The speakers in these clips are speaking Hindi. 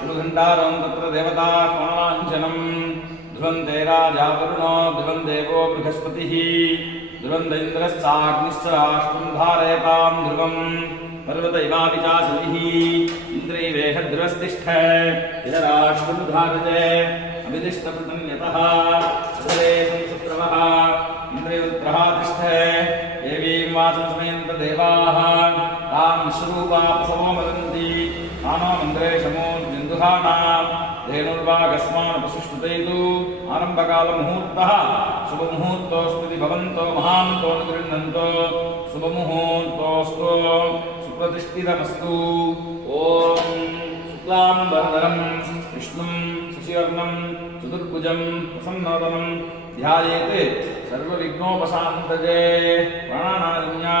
गुरुघण्टारं तत्र देवता कोणाञ्चनं ध्रुवन्ते राजा वरुणो ध्रुवन् देवो बृहस्पतिः ध्रुवन्त इन्द्रश्चाग्निश्च राष्ट्रं धारयतां ध्रुवं पर्वत इवाविचासलिः इन्द्रैवेह ध्रुवस्तिष्ठ इदराष्ट्रं धारते अभिदिष्टपृतन्यतः सदरे संसुत्रवः इन्द्रैरुद्रः तिष्ठ देवीं वाचं समयन्त देवाः तां विश्वरूपापसमो वदन्ति नानो मन्द्रेशमोर्जन्दुहानां धेनुर्वागस्मानपसुष्टुतैतु आरम्भकालमुहूर्तः शुभमुहूर्तोऽस्ति भवन्तो महान्तो न गृह्णन्तो शुभमुहूर्तोऽस्तु सुप्रतिष्ठितमस्तु ॐ शुक्लाम्बरधरं विष्णुं शशिवर्णं चतुर्भुजं प्रसन्नवदनं ध्यायेत् सर्वविघ्नोपशान्तये प्राणानादिन्या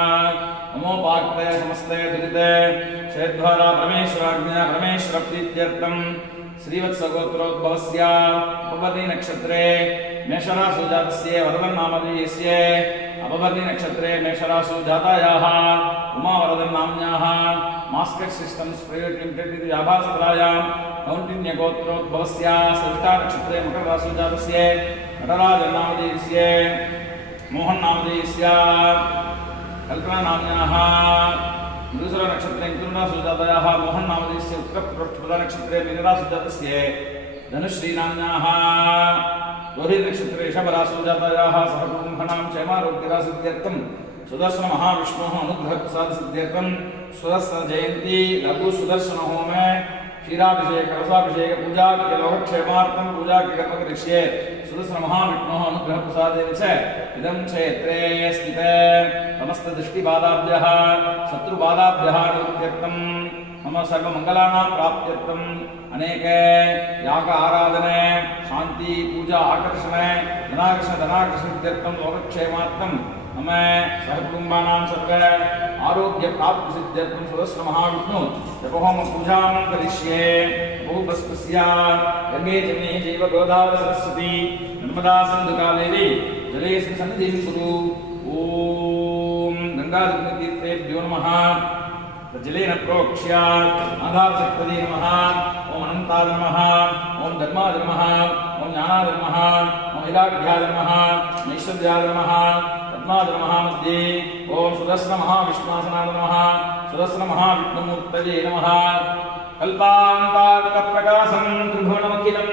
नमोपाक्ते समस्ते दुरिते क्षेद्वारा परमेश्वराज्ञा परमेश्वरप्रीत्यर्थं श्रीवत्सगोत्रोद्भवस्य अपवर्ति नक्षत्रे मेषराशौ जातस्य वरदन्नामधेयस्य अपवर्ति नक्षत्रे मेषराशौ जातायाः उमावरदन्नाम्न्याः मास्केट् सिस्टम्स् प्रैवेट् लिमिटेड् इति व्यापारस्थलायां कौण्डिन्यगोत्रोद्भवस्य सविता नक्षत्रे मकरराशौ जातस्य नटराजन्नामधेयस्य मोहन्नामधेयस्य कल्पनानाम्न्याः मृगसुर नक्षत्रे मिथुनराशौ जातायाः मोहन्नामधेयस्य उत्तरप्रदा नक्षत्रे मीनराशौ जातस्य धनुश्रीनाम्न्याः रोहिणी नक्षत्रे ऋषभराशौ जातायाः सहकुटुम्बानां क्षेमारोग्यरासिद्ध्यर्थं सुदर्शन महाविष्णोः अनुग्रहप्रसादसिद्ध्यर्थं सुदर्शन जयन्ती लघु सुदर्शन होम क्षीराभिषेक कलशाभिषेक पूजा के लोकक्षेमार्थं पूजा के कर्म करिष्ये सुदर्शन महाविष्णोः अनुग्रहप्रसादेन च इदं क्षेत्रे स्थिते समस्तदृष्टिबाधाभ्यः शत्रुबाधाभ्यः निवृत्त्यर्थं मम सर्वमङ्गलानां प्राप्त्यर्थम् अनेके याग आराधने शान्ति पूजा आकर्षणे धनाकर्षणसिद्ध्यर्थं लोकक्षेमार्थं मम सहकुटुम्बानां सर्वे आरोग्यप्राप्तिसिद्ध्यर्थं सुदर्शन महाविष्णु जपहोम पूजां करिष्ये बहुबस्पस्य गंगे जमुने चैव गोदावरी सरस्वती नर्मदा सिन्धु कावेरी जलेऽस्मिन् सन्निधिं कुरु ॐ गङ्गाजमुनीतीर्थेभ्यो नमः जलेन प्रोक्ष्य आधारशक्तये नमः ओम अनन्ताय नमः ओम धर्माय नमः ओम ज्ञानाय नमः ओम हिराढ्याय नमः ऐश्वर्याय नमः पद्माय नमः मध्ये ओम सुदर्शन महाविष्णुवासनाय नमः सुदर्शन महाविष्णुमूर्तये नमः कल्पान्तार्कप्रकाशं त्रिभुवनमखिलं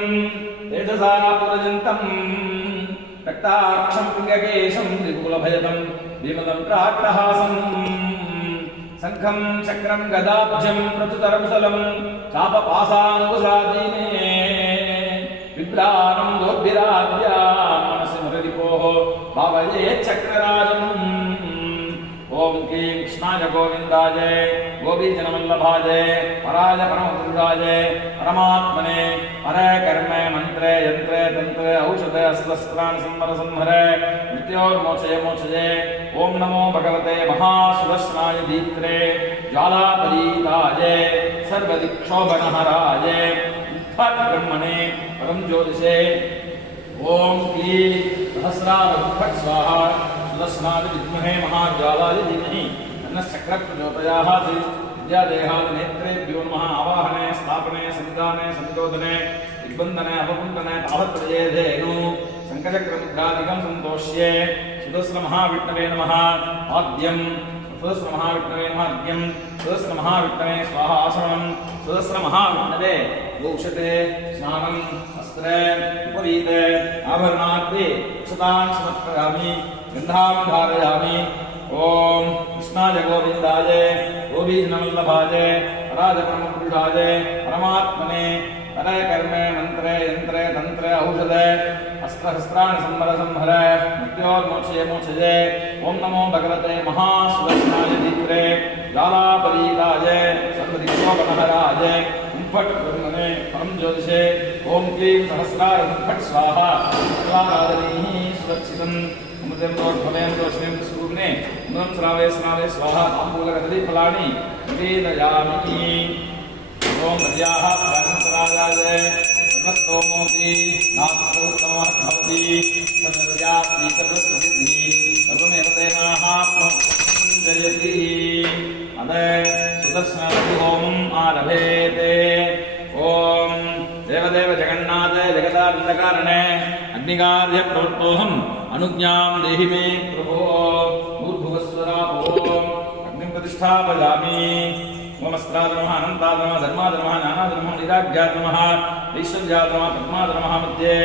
तेजसा पुरजन्तं रक्ताक्षं पिङ्गकेशं त्रिभुवनभयदं विमलं प्राक्तहासं शंखं चक्रं गदाब्जं प्रतुतरकुशलं चापपाशाङ्कुशादीने बिभ्राणं दोर्भिराद्या मनसि मुररिपोः भावये चक्रराजम् ओम क्लीं कृष्णाय गोविन्दाय गोपीजनवल्लभाय पराय परमपुरुषाय परमात्मने हरे कर्मे मन्त्रे यन्त्रे तन्त्रे औषधे अस्त्रस्त्राणि संवर संहर मृत्योर्मोचये मोचये ओम नमो भगवते महासुदर्शनाय दीप्त्रे ज्वालापरीताय सर्वदिक्षोभनहराय ब्रह्मणे परम ज्योतिषे ओम क्लीं सहस्रावफट् स्वाहा सुदर्शनाय विद्महे महाज्वालाय धीमहि तन्नश्चक्रप्रचोदयात् विद्यादेहाय नेत्रेभ्यो नमः आवाहने स्थापने संविधाने संयोधने दिग्बन्धने अपकुण्ठने तावत्प्रजयधेनु शङ्खचक्रमुद्रादिकं सन्तोष्ये सुदर्शन महाविष्णवे नमः आद्यं सुदर्शन महाविष्णवे नमः आद्यं सुदर्शन महाविष्णवे स्वाहा आसनं सुदर्शन महाविष्णवे गोक्षते स्नानं वस्त्रे उपवीते आभरणार्थे क्षतान् समर्पयामि गन्धां धारयामि ओम कृष्णाय गोविन्दाय गोपीजनवल्लभाय पराजपरमपुरुषाय परमात्मने हरे कर्मे मन्त्रे यन्त्रे तन्त्रे औषधे अस्त्रशस्त्राणि संवर संहर मृत्योर्मोचये मोचये ओम नमो भगवते महासुदर्शनाय दीप्त्रे ज्वालापरीताय सर्वदिक्षोभनहराय फट् ब्रह्मणे परम ज्योतिषे ओम क्लीं सहस्रावफट् स्वाहा सर्वाराधनैः सुरक्षितम् अमृतोर्भवेन दोषणेन स्वरूपने अमृतं श्रावय स्नावय स्वाहा ताम्बूलकदलीफलानि निवेदयामि ओम नद्याः प्राणन्तरायाय नमस्तोमोति नाथोत्तमः भवति सर्वस्याप्ति सर्वसिद्धिः सर्वमेव तेनाः संश्रयति अद सुदर्शनस्य होमम् आरभेते ओम देवदेव जगन्नाथ जगदानन्दकारणे अग्निकार्य प्रवृत्तोऽहम् अनुज्ञां देहि मे प्रभो भूर्भुवस्वरा ओम अग्निं प्रतिष्ठापयामि ओमस्त्राद नमः अनन्ताद नमः धर्माद नमः नानाद नमः निराज्ञाद नमः ऐश्वर्याद नमः पद्माद नमः मध्ये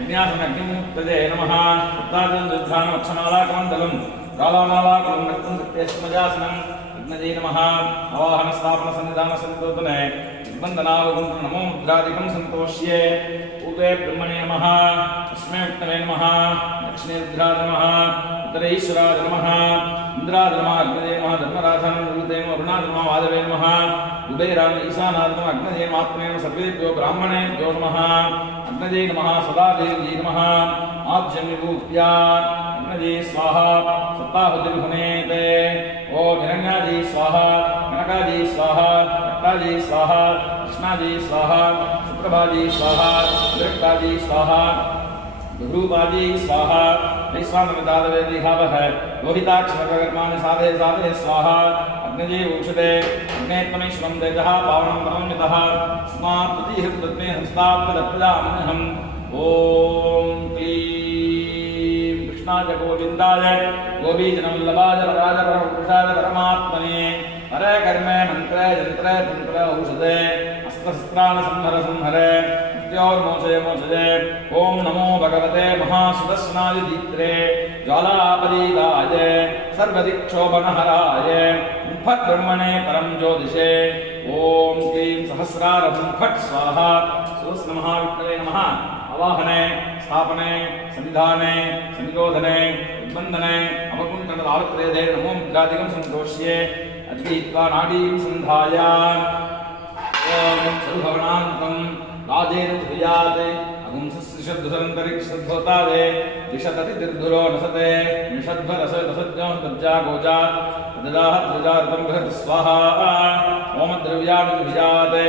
अग्न्यासम् अग्निमुक्तये नमः सप्तादं दुर्धानम् अक्षमालाकमण्डलम् कालामालाकुलं रक्तं सत्यस्मजासनम् अग्नजे नमः आवाहन स्थापन सन्निधान संतोषने वन्दनावगुण नमो मुद्रादिकं संतोष्ये उदे ब्रह्मणे नमः अस्मै विष्णवे नमः दक्षिणे रुद्राय नमः उत्तरे ईश्वराय नमः इंद्राय नमः अग्नजे नमः धर्मराजाय नमः वरुणाय नमः वादवे नमः कुबेराय ईशानाय नमः अग्नजे नमः आत्मने नमः सर्वेभ्यो ब्राह्मणेभ्यो नमः अग्नजे नमः सदादेवी नमः आज्यन्विभूत्या अग्नजे स्वाहा सत्ताहुतिर्हुनेते ओम हिरण्याजी स्वाहा कनकाजी स्वाहा रक्ताजी स्वाहा कृष्णाजी स्वाहा सुप्रभाजी स्वाहा विरक्ताजी स्वाहा रूपाजी स्वाहा वैश्वानरदादवेदिहावः लोहिताक्षरकर्माणि साधे साधे स्वाहा अग्नजे उषते अग्नेत्वमेश्वरं तेजः पावनं परममितः स्मात् प्रतिहृतत्वे हस्ताप्तदप्रजामहम् ॐ क्लीं कृष्णाय गोविन्दाय गोपीजनवल्लभाय वराय परमपुरुषाय परमात्मने हरे कर्मे मन्त्रे यन्त्रे तन्त्रे औषधे अस्त्रशस्त्राणि संहर संहरे मृत्योर्मोचये मोचये ओम नमो भगवते महासुदर्शनाय दीत्रे ज्वालापरीदाय सर्वदिक्षोभनहराय फट् ब्रह्मणे परम ज्योतिषे ओम क्लीं सहस्रारभं फट् स्वाहा सुदर्शन महाविष्णवे नमः आवाहने स्थापने सन्निधाने सन्निरोधने उद्बन्धने अवकुण्ठनदावत्रेदे नमो मुद्रादिकं संतोष्ये अद्वैत्वा नाडीं सन्धाय ओम सर्वभवनान्तं राजेन ध्रुयाते अगुंसस्त्रिशद्दुसरन्तरिक्षद्भोतादे दिशततिर्धुरो नसते निषद्भरसदसज्ञोजा गोजा ददाह ध्वजार्तं बृहत् स्वाहा ओमद्रव्यानुभिजाते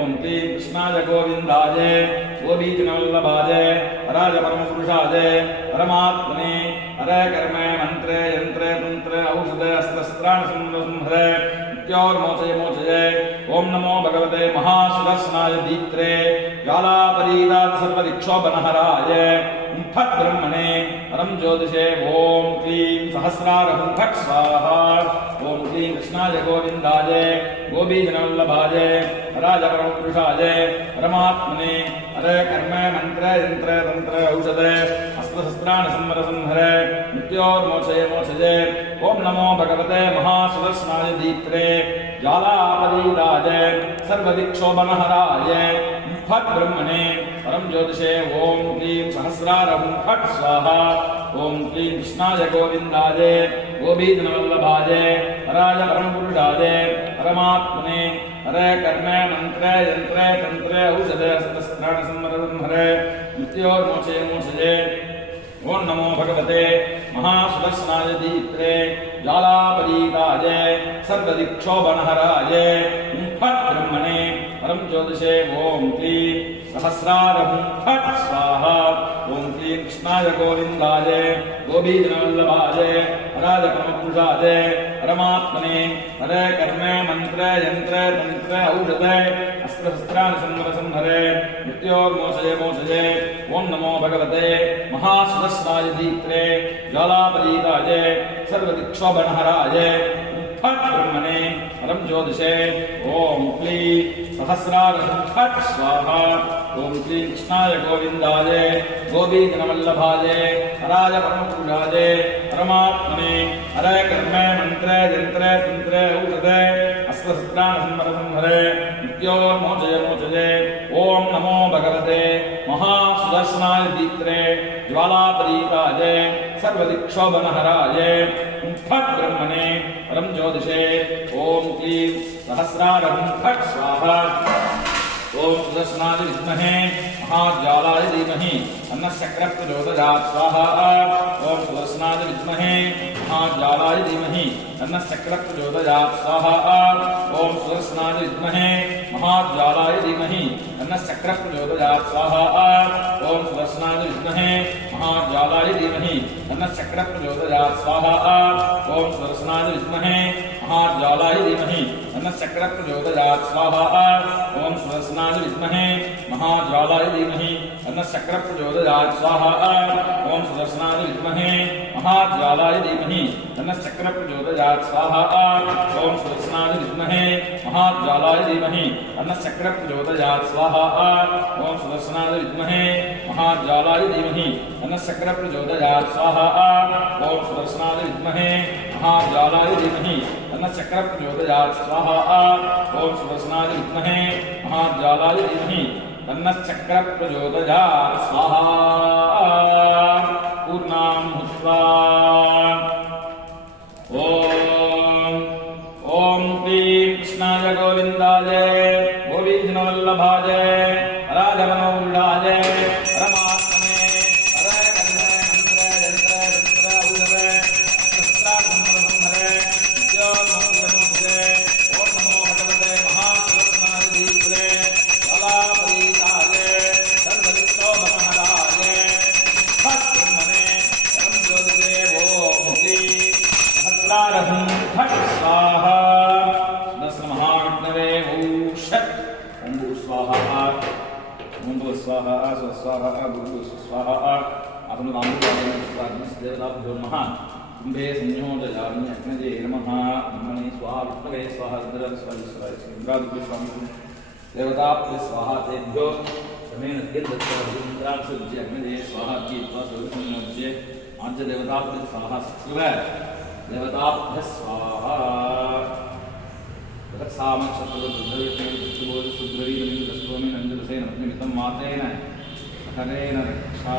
ओम क्लीं कृष्णाय गोविन्दाय गोपीजनवल्लभाय हराय परमपुरुषाय परमात्मने हरे कर्मे मन्त्रे यन्त्रे तन्त्रे औषधे अस्त्रशस्त्राणि संहरे मृत्योर्मोचये मोचये ओम नमो भगवते महासुदर्शनाय दीत्रे ज्वालापरीदाय सर्वदिक्षोभनहराय फट् ब्रह्मणे परम ज्योतिषे ओम क्लीं सहस्रारभं फट् स्वाहा ओम क्लीं कृष्णाय गोविन्दाय गोपीजनवल्लभाय हराय परमपुरुषाय परमात्मने हरे कर्मे मन्त्रे यन्त्रे तन्त्रे औषधे अस्त्रशस्त्राणि संहर संहरे मृत्योर्मोचये मोचये ओम नमो भगवते महासुदर्शनाय दीत्रे ज्वालापरीदाय सर्वदिक्षोभनहराय फट् ब्रह्मणे परम ज्योतिषे ओम क्लीं सहस्रारभं फट् स्वाहा ओम क्लीं कृष्णाय गोविन्दाय गोपीजनवल्लभाय हराय परमपुरुषाय परमात्मने हरे कर्मे मन्त्रे यन्त्रे तन्त्रे औषधे अस्त्रशस्त्राणि संहर संहरे मृत्योर्मोचये मोचये ओम नमो भगवते महासुदर्शनाय दीत्रे ज्वालापरीदाय सर्वदिक्षोभनहराय फट् ब्रह्मणे परम ज्योतिषे ओम क्लीं सहस्रारभं फट् स्वाहा ओम क्लीं कृष्णाय गोविन्दाय गोपीजनवल्लभाय हराय परमपुरुषाय परमात्मने हरे कर्मे मन्त्रे यन्त्रे तन्त्रे औषधे अस्त्रशस्त्राणि संहर संहरे मृत्योर्मोचये मोचये ओम नमो भगवते महासुदर्शनाय दीत्रे ज्वालापरीदाय सर्वदिक्षोभनहराय फट् ब्रह्मणे परम ज्योतिषे ओम क्लीं सहस्रारभं फट् स्वाहा ओम क्लीं कृष्णाय गोविन्दाय गोपीजनवल्लभाय हराय परमपुरुषाय परमात्मने हरे कर्मे मन्त्रे यन्त्रे तन्त्रे औषधे अस्त्रशस्त्राणि संहर संहरे मृत्योर्मोचये मोचये ओम नमो भगवते महासुदर्शनाय दीत्रे ज्वालापरीदाय सर्वदिक्षोभनहराय फट् ब्रह्मणे परम ज्योतिषे ओम क्लीं सहस्रारभं फट् स्वाहा ओम सुदर्शनाय विद्महे महाज्वालाय धीमहि अन्नश्चक्रः प्रचोदयात् स्वाहा ओम सुदर्शनाय विद्महे महाज्वालाय धीमहि अन्नश्चक्रः प्रचोदयात् स्वाहा ओम सुदर्शनाय विद्महे महाज्वालाय धीमहि अन्नश्चक्रः प्रचोदयात् स्वाहा ओम सुदर्शनाय विद्महे महाज्वालाय धीमहि तन्नः चक्रः प्रचोदयात् स्वाहा ओम सुदर्शनाय विद्महे महाज्वालाय धीमहि तन्नः चक्रः प्रचोदयात् स्वाहा ओम सुदर्शनाय विद्महे महाज्वालाय धीमहि तन्नः चक्रः प्रचोदयात् स्वाहा ओम सुदर्शनाय विद्महे महाज्वालाय धीमहि तन्नः चक्रः प्रचोदयात् स्वाहा ओम सुदर्शनाय विद्महे महाज्वालाय धीमहि तन्नः चक्रः प्रचोदयात् स्वाहा ओम सुदर्शनाय विद्महे महाज्वालाय धीमहि तन्नः चक्रः प्रचोदयात् स्वाहा ओम सुदर्शनाय विद्महे महाज्वालाय धीमहि तन्नः चक्रः प्रचोदयात् स्वाहा ओम सुदर्शनाय विद्महे महाज्वालाय धीमहि तन्नः चक्रः प्रचोदयात् स्वाहा पूर्णां भूत्वा ओम क्लीं कृष्णाय गोविन्दाय गोविन्दवल्लभाय राजवनौरुढाय परमात्मने हरकर्णे मन्त्रे यन्त्रे तन्त्रे औषधे शस्त्रार्थमरसंहरे विद्योन्मोक्षे ओम नमो भगवते महासरस्वतीधीश्वरे कलापरीताय सर्वदिक्सोपमहराय भक्तिर्मने परं ज्योतिषे ओम श्री सहस्रारहं भट् स्वाहा दशमहाविष्णवे षट् ओम स्वाहा ओम स्वाहा स्वस्वाहा गुरु स्वाहा अपनो नाम देवताभ्यो नमः कुंभे संयोजयामि अग्नजे नमः ब्रह्मणे स्वाहा विष्णवे स्वाहा रुद्राय इंद्रादिभ्यो स्वाहा देवताभ्यो स्वाहा तेभ्यो समेन इंद्राक्षज्य अग्नजे स्वाहा गीत्वा संयोज्य आज्य देवताभ्यो स्वाहा सर्व देवताभ्यो स्वाहा तत्सामक्षत्रबोध सुद्रवीरस्वामी नंदसेन निमित्तं मातेन हरेण रक्षा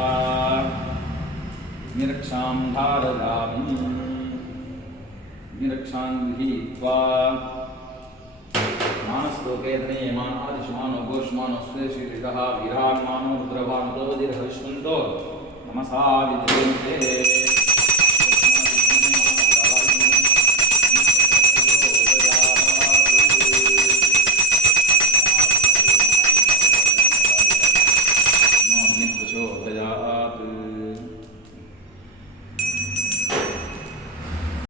निरक्षां धारयामि निरक्षां गृहीत्वा मानस्तोके धनेयमान आदिशमानो घोषमानो श्रेषितः वीरान्मानो रुद्रवान् द्रौपदीर्हविष्णुन्तो नमसा विद्यन्ते